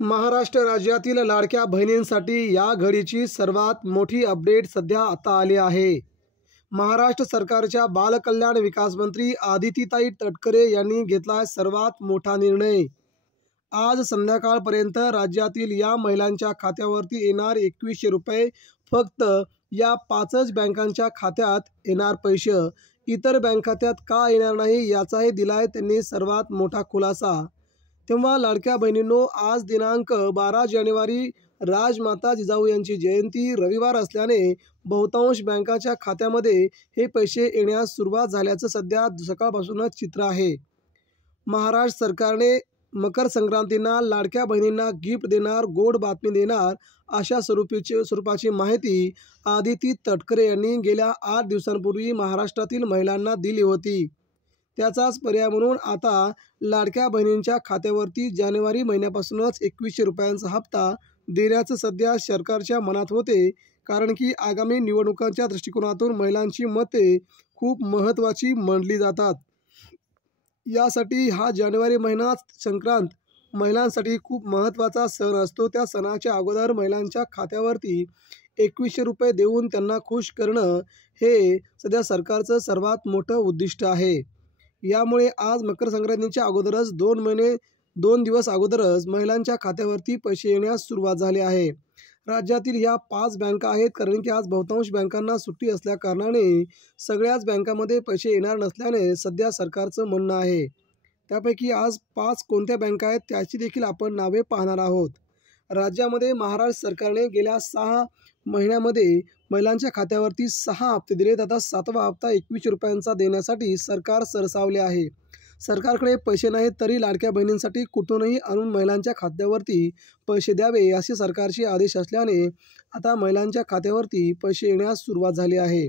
महाराष्ट्र राज्यातील लाडक्या बहिणींसाठी या घडीची सर्वात मोठी अपडेट सध्या आता आली आहे। महाराष्ट्र सरकारच्या बालकल्याण विकास मंत्री आदितीताई तटकरे यांनी घेतला सर्वात मोठा निर्णय। आज संध्याकाळपर्यंत राज्यातील या महिलांच्या खात्यावरती येणार 2100 रुपये फक्त या 5च बँकांच्या खात्यात येणार पैसे, इतर बँक खात्यात का येणार नाही याचाही दिलाय त्यांनी सर्वात मोठा खुलासा। तेव्हा लाडक्या बहिणींनो, आज दिनांक 12 जानेवारी राजमाता जिजाऊ यांची जयंती रविवार असल्याने बहुतांश बँकांच्या खात्यामध्ये हे पैसे येण्यास सुरुवात झाल्याचं सध्या सकाळपासूनच चित्र आहे। महाराष्ट्र सरकारने मकर संक्रांतींना लाडक्या बहिणींना गिफ्ट देणार, गोड बातमी देणार अशा स्वरूपाची माहिती आदिती तटकरे यांनी गेल्या 8 दिवसांपूर्वी महाराष्ट्रातील महिलांना दिली होती। त्याचाच पर्याय म्हणून आता लाडक्या बहिणींच्या खात्यावरती जानेवारी महिन्यापासूनच 2100 रुपयांचा हप्ता देण्याचं सध्या सरकारच्या मनात होते, कारण की आगामी निवडणुकांच्या दृष्टिकोनातून महिलांची मते खूप महत्त्वाची मानली जातात। यासाठी हा जानेवारी महिना संक्रांत महिलांसाठी खूप महत्त्वाचा सण असतो। त्या सणाच्या अगोदर महिलांच्या खात्यावरती 2100 रुपये देऊन त्यांना खुश करणं हे सध्या सरकारचं सर्वात मोठं उद्दिष्ट आहे। यामुळे आज मकर संक्रांतीच्या अगोदरच 2 दिवस अगोदरच महिलांच्या खात्यावरती पैसे येण्यास सुरुवात झाली आहे। राज्यातील ह्या 5 बँका आहेत, कारण की आज बहुतांश बँकांना सुट्टी असल्या कारणाने सगळ्याच बँकांमध्ये पैसे येणार नसल्याने सध्या सरकारचं म्हणणं आहे। त्यापैकी आज 5 कोणत्या बँका आहेत त्याची देखील आपण नावे पाहणार आहोत। राज्यामध्ये महाराष्ट्र सरकारने गेल्या 6 महिन्यामध्ये महिलांच्या खात्यावरती 6 हप्ते दिलेत। आता 7वा हप्ता 2100 रुपयांचा देण्यासाठी सरकार सरसावले आहे। सरकारकडे पैसे नाहीत तरी लाडक्या बहिणींसाठी कुठूनही आणून महिलांच्या खात्यावरती पैसे द्यावे असे सरकारचे आदेश असल्याने आता महिलांच्या खात्यावरती पैसे येण्यास सुरुवात झाली आहे।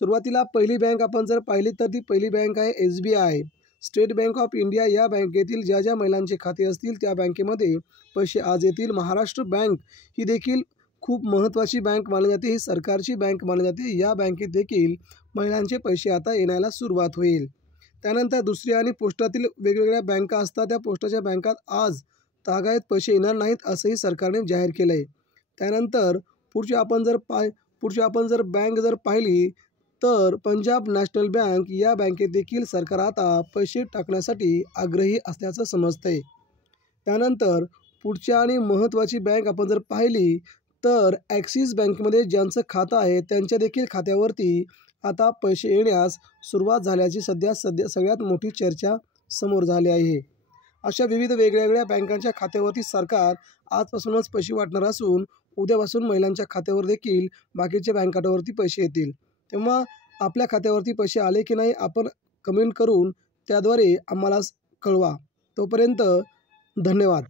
सुरुवातीला पहिली बँक आपण जर पाहिली तर ती पहिली बँक आहे SBI, state bank of India. या बँकेतील ज्या महिलांचे खाते असतील त्या बँकेमध्ये पैसे आज येतील। महाराष्ट्र बँक ही देखील खूप महत्त्वाची बँक मानली जाते, ही सरकारची बँक मानली जाते। या बँकेत देखील महिलांचे पैसे आता येण्याला सुरुवात होईल। त्यानंतर दुसरी आणि पोस्टातील वेगवेगळ्या बँका असतात, त्या पोस्टाच्या बँकात आज तागायत पैसे येणार नाहीत असंही सरकारने जाहीर केलं आहे। त्यानंतर पुढची आपण जर बँक पाहिली तर पंजाब नॅशनल बँक, या बँकेत देखील सरकार आता पैसे टाकण्यासाठी आग्रही असल्याचं समजतंय। त्यानंतर पुढची आणि महत्त्वाची बँक आपण जर पाहिली तर ॲक्सिस बँकेमध्ये ज्यांचं खातं आहे त्यांच्या देखील खात्यावरती आता पैसे येण्यास सुरुवात झाल्याची सध्या सगळ्यात मोठी चर्चा समोर झाली आहे। अशा विविध वेगवेगळ्या बँकांच्या खात्यावरती सरकार आजपासूनच पैसे वाटणार असून उद्यापासून महिलांच्या खात्यावर देखील बाकीच्या बँक खात्यावरती पैसे येतील। तेव्हा आपल्या खात्यावरती पैसे आले की नाही आपण कमेंट करून त्याद्वारे आम्हाला कळवा। तोपर्यंत धन्यवाद।